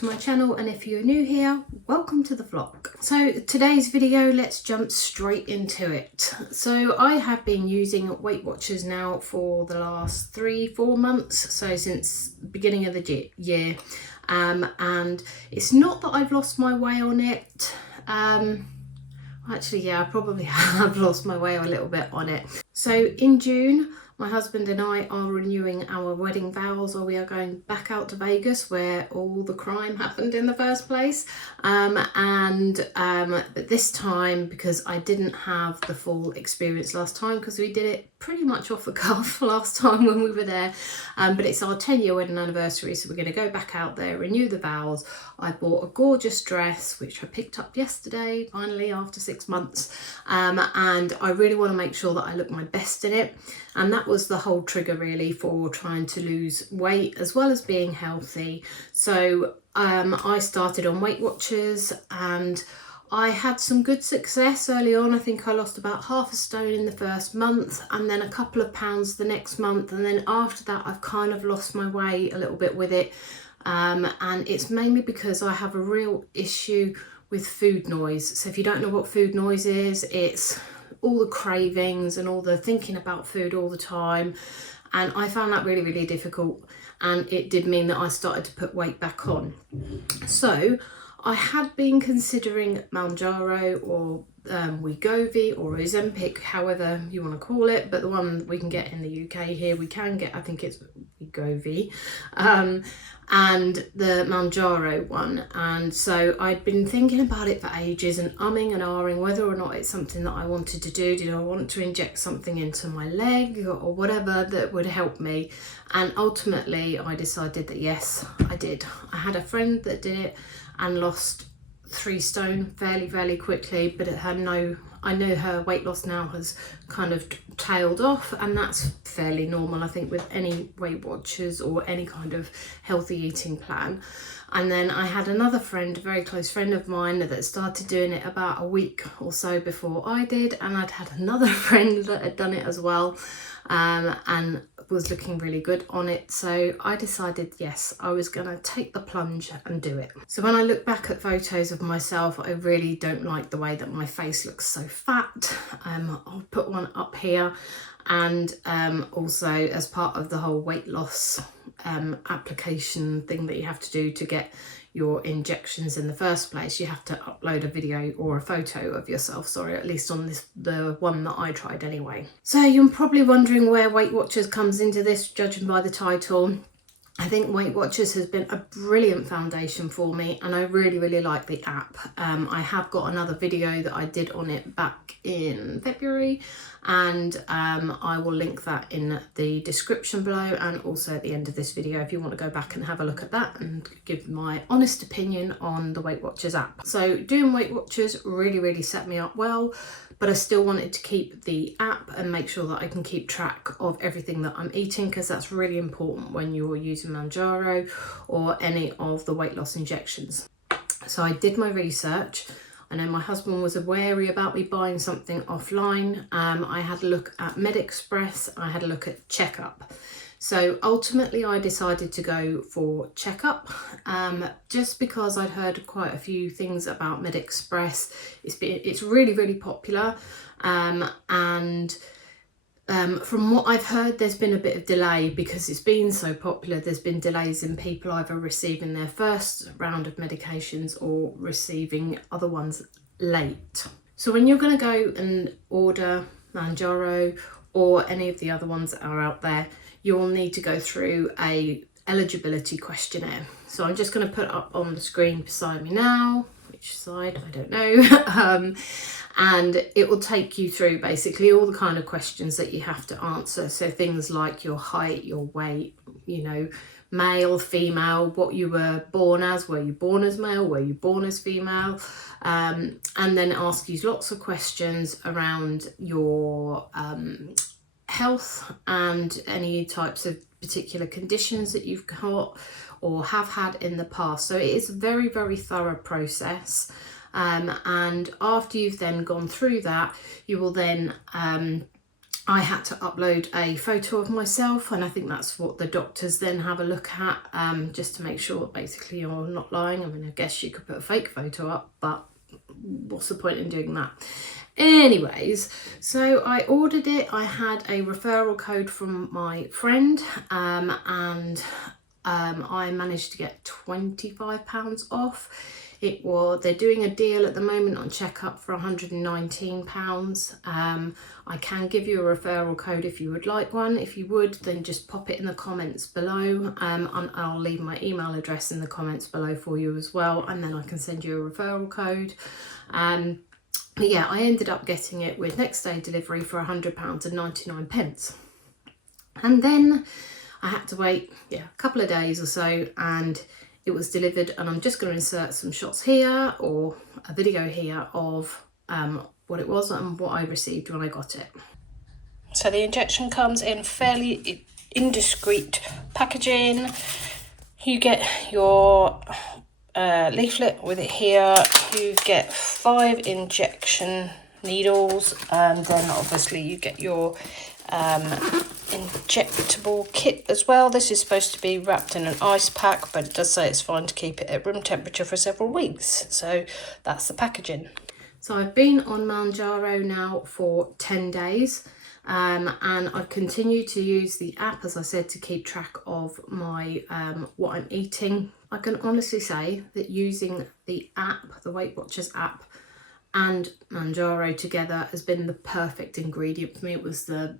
to my channel, and if you're new here, welcome to the vlog. So today's video, let's jump straight into it. So I have been using Weight Watchers now for the last 3-4 months, so since beginning of the year, and it's not that I've lost my way on it. Actually, yeah, I probably have lost my way a little bit on it. So in June, my husband and I are renewing our wedding vows, or we are going back out to Vegas where all the crime happened in the first place. But this time, because I didn't have the full experience last time, because we did it pretty much off the cuff last time when we were there, but it's our 10-year wedding anniversary, so we're going to go back out there, renew the vows. I bought a gorgeous dress, which I picked up yesterday, finally, after 6 months, and I really want to make sure that I look my best in it, and that was the whole trigger really for trying to lose weight as well as being healthy. So I started on Weight Watchers, and I had some good success early on. I think I lost about half a stone in the first month, and then a couple of pounds the next month, and then after that I've kind of lost my way a little bit with it, and it's mainly because I have a real issue with food noise. So if you don't know what food noise is, it's all the cravings and all the thinking about food all the time, and I found that really, really difficult, and it did mean that I started to put weight back on. So I had been considering Mounjaro or Wegovy or Ozempic, however you want to call it, but the one we can get in the UK here, we can get, I think it's Wegovy, and the Mounjaro one. And so I'd been thinking about it for ages and umming and ahhing whether or not it's something that I wanted to do. Did I want to inject something into my leg or whatever that would help me? And ultimately I decided that yes, I did. I had a friend that did it and lost 3 stone fairly quickly, but I know her weight loss now has kind of tailed off, and that's fairly normal, I think, with any Weight Watchers or any kind of healthy eating plan. And then I had another friend, a very close friend of mine, that started doing it about a week or so before I did, and I'd had another friend that had done it as well, and was looking really good on it. So I decided, yes, I was gonna take the plunge and do it. So when I look back at photos of myself, I really don't like the way that my face looks so fat. I'll put one up here, and also as part of the whole weight loss application thing that you have to do to get your injections in the first place, you have to upload a video or a photo of yourself, sorry, at least on the one that I tried anyway. So you're probably wondering where Weight Watchers comes into this, judging by the title. I think Weight Watchers has been a brilliant foundation for me, and I really like the app. I have got another video that I did on it back in February, and I will link that in the description below, and also at the end of this video if you want to go back and have a look at that and give my honest opinion on the Weight Watchers app. So doing Weight Watchers really set me up well, but I still wanted to keep the app and make sure that I can keep track of everything that I'm eating, because that's really important when you're using Mounjaro or any of the weight loss injections. So I did my research. I know my husband was wary about me buying something offline. I had a look at MedExpress, I had a look at Checkup. So ultimately I decided to go for Checkup, just because I'd heard quite a few things about MedExpress. It's really popular, and from what I've heard, there's been a bit of delay because it's been so popular. There's been delays in people either receiving their first round of medications or receiving other ones late. So when you're going to go and order Mounjaro or any of the other ones that are out there, you'll need to go through a eligibility questionnaire. So I'm just going to put it up on the screen beside me now. Which side, I don't know. And it will take you through basically all the kind of questions that you have to answer. So things like your height, your weight, you know, male, female, what you were born as, were you born as male, were you born as female, and then ask you lots of questions around your health and any types of particular conditions that you've got or have had in the past. So it is a very thorough process, and after you've then gone through that, you will then I had to upload a photo of myself, and I think that's what the doctors then have a look at, just to make sure basically you're not lying. I mean, I guess you could put a fake photo up, but what's the point in doing that? Anyways, so I ordered it. I had a referral code from my friend, and I managed to get £25 off. They're doing a deal at the moment on checkup for £119. I can give you a referral code if you would like one. If you would, then just pop it in the comments below, and I'll leave my email address in the comments below for you as well, and then I can send you a referral code. But yeah, I ended up getting it with next day delivery for £100 and 99 pence. And then I had to wait, a couple of days or so, and it was delivered. And I'm just going to insert some shots here, or a video here, of what it was and what I received when I got it. So the injection comes in fairly indiscreet packaging. You get your leaflet with it here. You get 5 injection needles, and then obviously you get your injectable kit as well. This is supposed to be wrapped in an ice pack, but it does say it's fine to keep it at room temperature for several weeks. So that's the packaging. So I've been on Mounjaro now for 10 days. And I continue to use the app, as I said, to keep track of my what I'm eating. I can honestly say that using the app, the Weight Watchers app, and Mounjaro together has been the perfect ingredient for me. It was the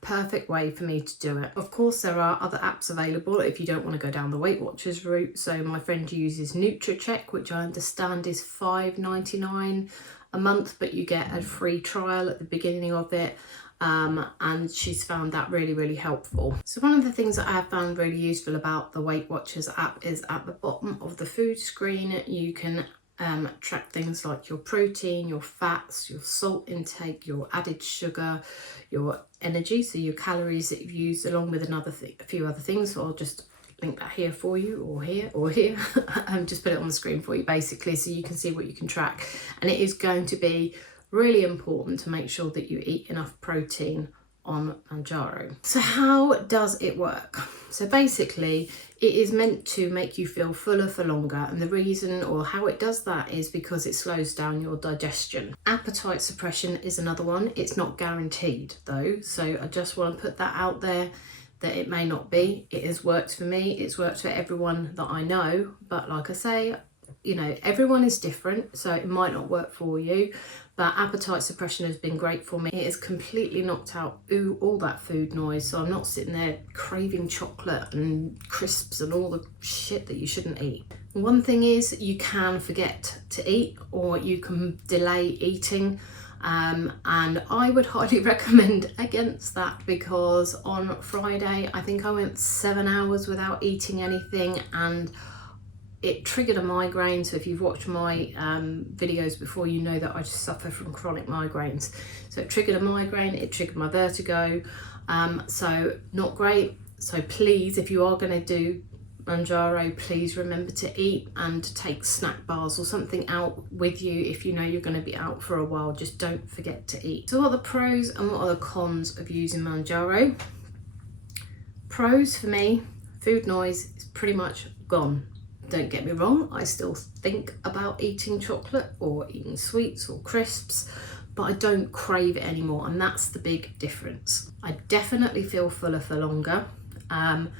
perfect way for me to do it. Of course, there are other apps available if you don't want to go down the Weight Watchers route. So my friend uses NutriCheck, which I understand is $5.99 a month, but you get a free trial at the beginning of it. And she's found that really, really helpful. So one of the things that I have found really useful about the Weight Watchers app is at the bottom of the food screen, you can track things like your protein, your fats, your salt intake, your added sugar, your energy, so your calories that you've used, along with a few other things. So I'll just link that here for you, or here, and just put it on the screen for you basically, so you can see what you can track. And it is going to be really important to make sure that you eat enough protein on Mounjaro. So how does it work? So basically it is meant to make you feel fuller for longer, and the reason, or how it does that, is because it slows down your digestion. Appetite suppression is another one. It's not guaranteed though, so I just want to put that out there, that it may not be. It has worked for me, it's worked for everyone that I know, but like I say, everyone is different, so it might not work for you. But appetite suppression has been great for me. It has completely knocked out all that food noise, so I'm not sitting there craving chocolate and crisps and all the shit that you shouldn't eat. One thing is, you can forget to eat, or you can delay eating, and I would highly recommend against that, because on Friday I think I went 7 hours without eating anything, and it triggered a migraine. So if you've watched my videos before, you know that I just suffer from chronic migraines. So it triggered a migraine, it triggered my vertigo, so not great. So please, if you are going to do Mounjaro, please remember to eat and take snack bars or something out with you. If you know you're going to be out for a while, just don't forget to eat. So what are the pros and what are the cons of using Mounjaro? Pros for me, food noise is pretty much gone. Don't get me wrong, I still think about eating chocolate or eating sweets or crisps, but I don't crave it anymore, and that's the big difference. I definitely feel fuller for longer, and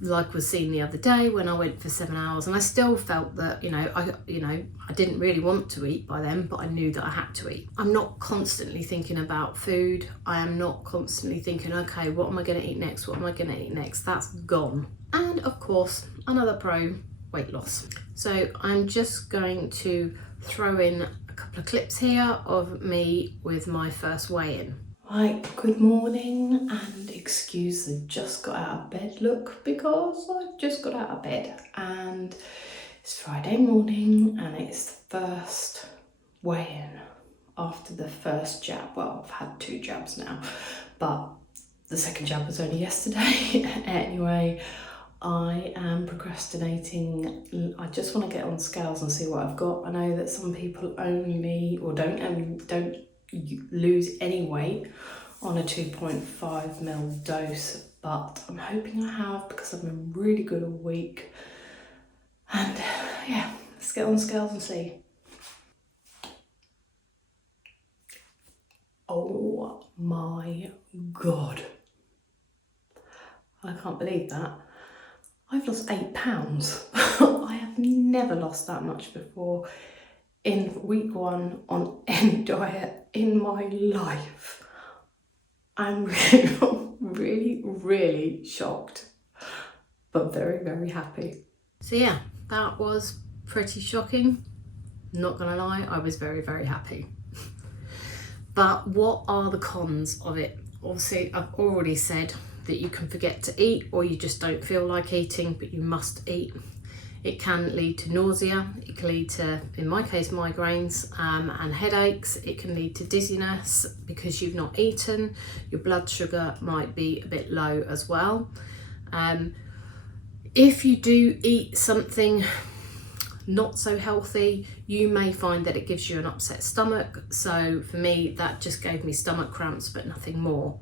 like was seen the other day when I went for 7 hours, and I still felt that I didn't really want to eat by then, but I knew that I had to eat. I'm not constantly thinking about food. I am not constantly thinking, okay, what am I going to eat next? What am I going to eat next? That's gone. And of course, another pro, weight loss. So I'm just going to throw in a couple of clips here of me with my first weigh-in. Right, good morning, and excuse the just got out of bed look, because I've just got out of bed and it's Friday morning and it's the first weigh-in after the first jab. Well, I've had 2 jabs now, but the second jab was only yesterday. Anyway, I am procrastinating. I just want to get on scales and see what I've got. I know that some people only, or don't lose any weight on a 2.5 ml dose, but I'm hoping I have because I've been really good all week. And yeah, let's get on scales and see. Oh my God. I can't believe that. I've lost 8 pounds. I have never lost that much before in week 1 on any diet in my life. I'm really shocked, but very, very happy. So yeah, that was pretty shocking. Not gonna lie, I was very, very happy. But what are the cons of it? Obviously, I've already said that you can forget to eat, or you just don't feel like eating, but you must eat. It can lead to nausea. It can lead to, in my case, migraines and headaches. It can lead to dizziness because you've not eaten. Your blood sugar might be a bit low as well. If you do eat something not so healthy, you may find that it gives you an upset stomach. So for me, that just gave me stomach cramps, but nothing more.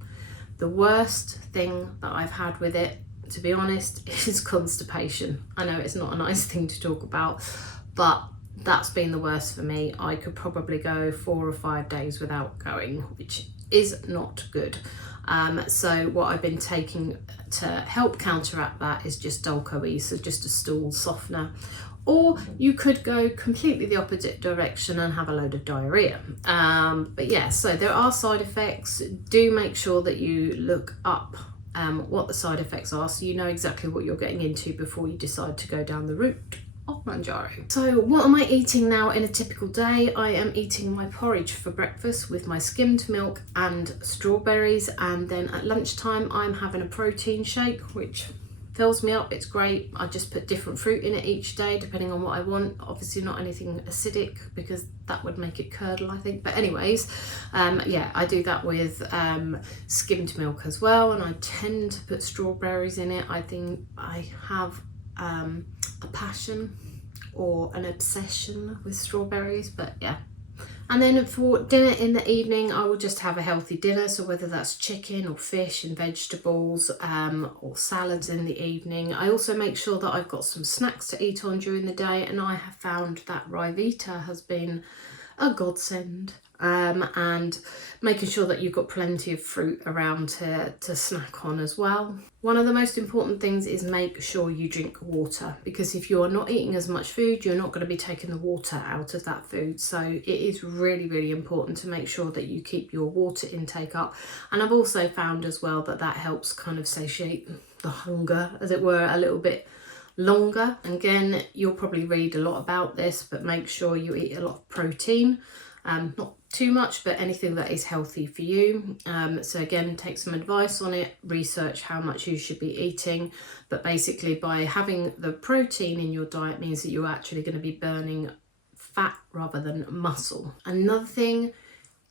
The worst thing that I've had with it, to be honest, is constipation. I know it's not a nice thing to talk about, but that's been the worst for me. I could probably go 4 or 5 days without going, which is not good. So what I've been taking to help counteract that is just Dulco-E, so just a stool softener. Or you could go completely the opposite direction and have a load of diarrhea. But yeah, so there are side effects. Do make sure that you look up what the side effects are, so you know exactly what you're getting into before you decide to go down the route of Mounjaro. So what am I eating now in a typical day? I am eating my porridge for breakfast with my skimmed milk and strawberries, and then at lunchtime I'm having a protein shake, which fills me up. It's great. I just put different fruit in it each day depending on what I want. Obviously not anything acidic because that would make it curdle, I think. But anyways, yeah, I do that with skimmed milk as well, and I tend to put strawberries in it. I think I have a passion or an obsession with strawberries, but yeah. And then for dinner in the evening, I will just have a healthy dinner. So whether that's chicken or fish and vegetables or salads in the evening. I also make sure that I've got some snacks to eat on during the day. And I have found that Ryvita has been a godsend. And making sure that you've got plenty of fruit around to snack on as well. One of the most important things is make sure you drink water, because if you're not eating as much food, you're not going to be taking the water out of that food. So it is really, really important to make sure that you keep your water intake up. And I've also found as well that that helps kind of satiate the hunger, as it were, a little bit longer. Again, you'll probably read a lot about this, but make sure you eat a lot of protein. Not too much, but anything that is healthy for you. So again, take some advice on it, research how much you should be eating. But basically by having the protein in your diet means that you're actually going to be burning fat rather than muscle. Another thing,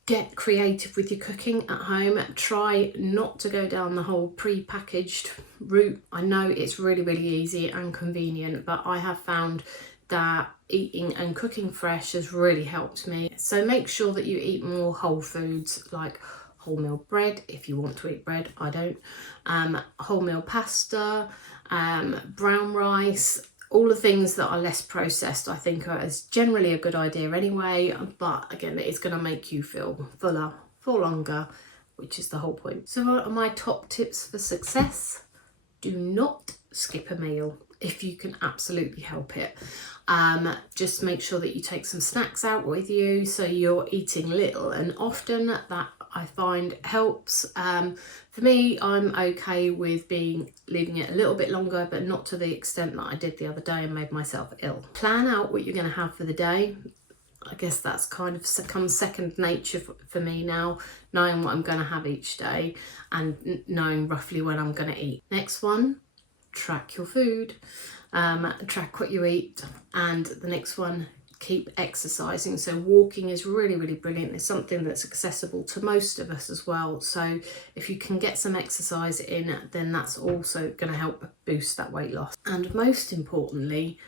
get creative with your cooking at home. Try not to go down the whole pre-packaged route. I know it's really, really easy and convenient, but I have found that eating and cooking fresh has really helped me. So make sure that you eat more whole foods like wholemeal bread if you want to eat bread. I don't. Wholemeal pasta, brown rice, all the things that are less processed I think is generally a good idea anyway, but again it's going to make you feel fuller for longer, which is the whole point. So what are my top tips for success? Do not skip a meal if you can absolutely help it. Just make sure that you take some snacks out with you so you're eating little and often. That I find helps. For me, I'm okay with leaving it a little bit longer, but not to the extent that I did the other day and made myself ill. Plan out what you're going to have for the day. I guess that's kind of comes second nature for me now, knowing what I'm going to have each day and knowing roughly when I'm going to eat. Next one, track your food, track what you eat. And the next one, keep exercising. So walking is really, really brilliant. It's something that's accessible to most of us as well. So if you can get some exercise in, then that's also going to help boost that weight loss. And most importantly,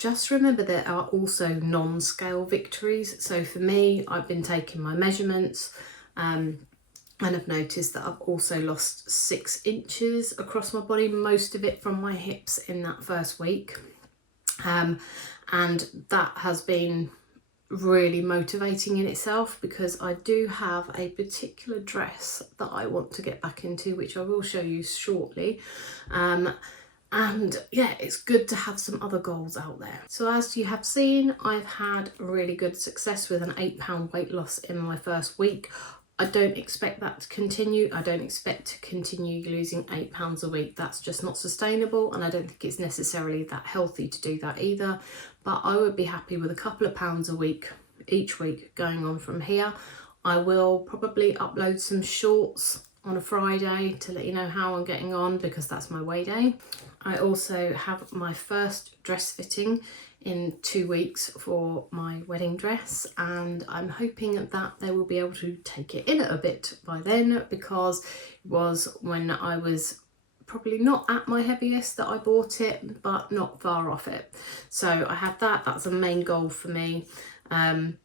just remember there are also non-scale victories. So for me, I've been taking my measurements and I've noticed that I've also lost 6 inches across my body, most of it from my hips in that first week. And that has been really motivating in itself, because I do have a particular dress that I want to get back into, which I will show you shortly. And yeah, it's good to have some other goals out there. So as you have seen, I've had really good success with an 8 pound weight loss in my first week. I don't expect that to continue. I don't expect to continue losing 8 pounds a week. That's just not sustainable, and I don't think it's necessarily that healthy to do that either. But I would be happy with a couple of pounds a week, each week, going on from here. I will probably upload some shorts on a Friday to let you know how I'm getting on, because that's my weigh day. I also have my first dress fitting in 2 weeks for my wedding dress, and I'm hoping that they will be able to take it in a bit by then, because it was when I was probably not at my heaviest that I bought it, but not far off it. So I have that. That's a main goal for me. And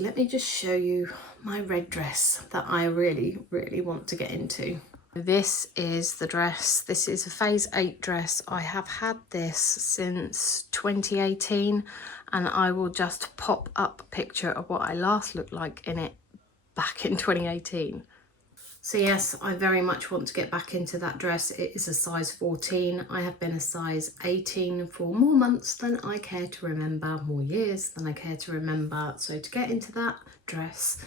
let me just show you my red dress that I really want to get into. This is the dress. This is a phase 8 dress. I have had this since 2018, and I will just pop up a picture of what I last looked like in it back in 2018. So yes, I very much want to get back into that dress. It is a size 14. I have been a size 18 for more months than I care to remember, more years than I care to remember. So to get into that dress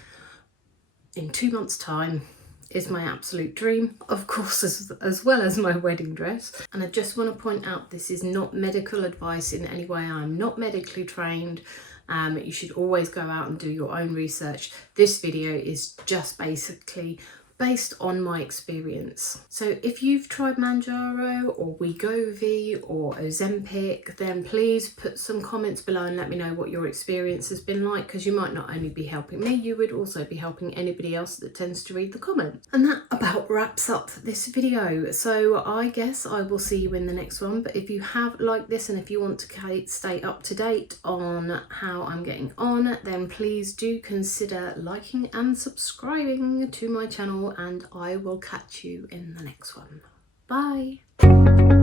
in 2 months' time is my absolute dream, of course, as well as my wedding dress. And I just want to point out, this is not medical advice in any way. I'm not medically trained. You should always go out and do your own research. This video is just basically based on my experience. So if you've tried Mounjaro or Wegovy or Ozempic, then please put some comments below and let me know what your experience has been like, because you might not only be helping me, you would also be helping anybody else that tends to read the comments. And that about wraps up this video. So I guess I will see you in the next one. But if you have liked this, and if you want to stay up to date on how I'm getting on, then please do consider liking and subscribing to my channel, and I will catch you in the next one. Bye.